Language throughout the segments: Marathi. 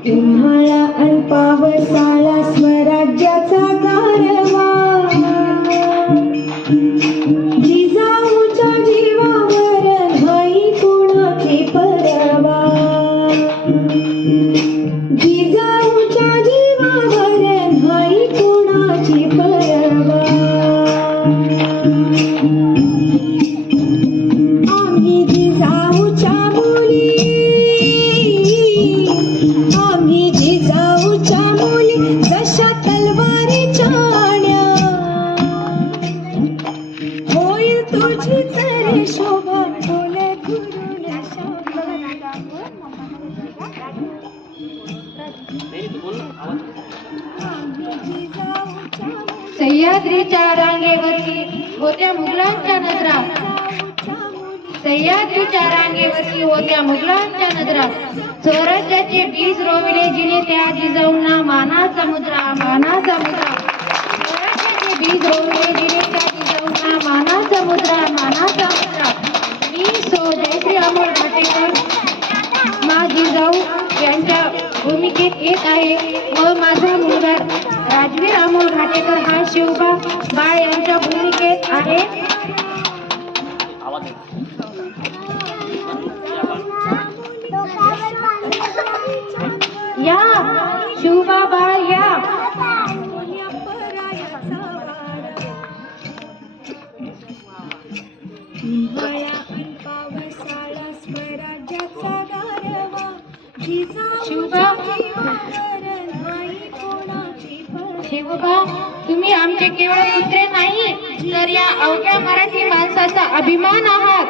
उन्हाळा अन पावसाळा स्वराज्याचा गारवा, जिजाऊच्या जीवावर नाही कुणाची परवा, जिजाऊच्या जीवावर नाही कुणाची परवा. आम्ही जिजाऊच्या मुली, आम्ही जिजाऊच्या मुली जशा तलवारीच्या आण्या, होईल तुझी तरी शोभा बोले गुरुने शोभा. सह्याद्रीच्या रांगेवरती होत्या मुघलांच्या नजरा, सह्याद्रीच्या रांगेवरती होत्या मुघलांच्या नजरा, स्वराज्याचे बीज रोविले जिने त्या जिजाऊंना मानाचा मुद्रा, मानाचा मुद्रा. स्वराज्याचे बीज रोविले जिने त्या जिजाऊंना मानाचा मुद्रा, मानाचा मुद्रा. मी सो जयश्री अमोल घाटेकर मा जिजाऊ यांच्या भूमिकेत येत आहे व माझा मुलगा राजवीर अमोल घाटेकर हा शिवबा बाळ यांच्या भूमिकेत आहे. या शिवबा बाळ या. शिवबा तुम्ही आमचे केवळ पुत्रे नाही तर या अवघ्या मराठी माणसाचा अभिमान आहात.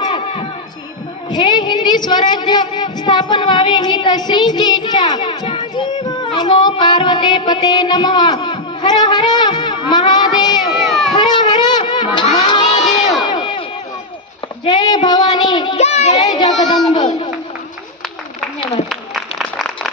हे हिंदी स्वराज्य स्थापन व्हावे ही तश्रींची इच्छा. नमो पार्वते पते नमः. हर हर महादेव, हर हर महादेव. जय भवानी, जय जगदंब. धन्यवाद.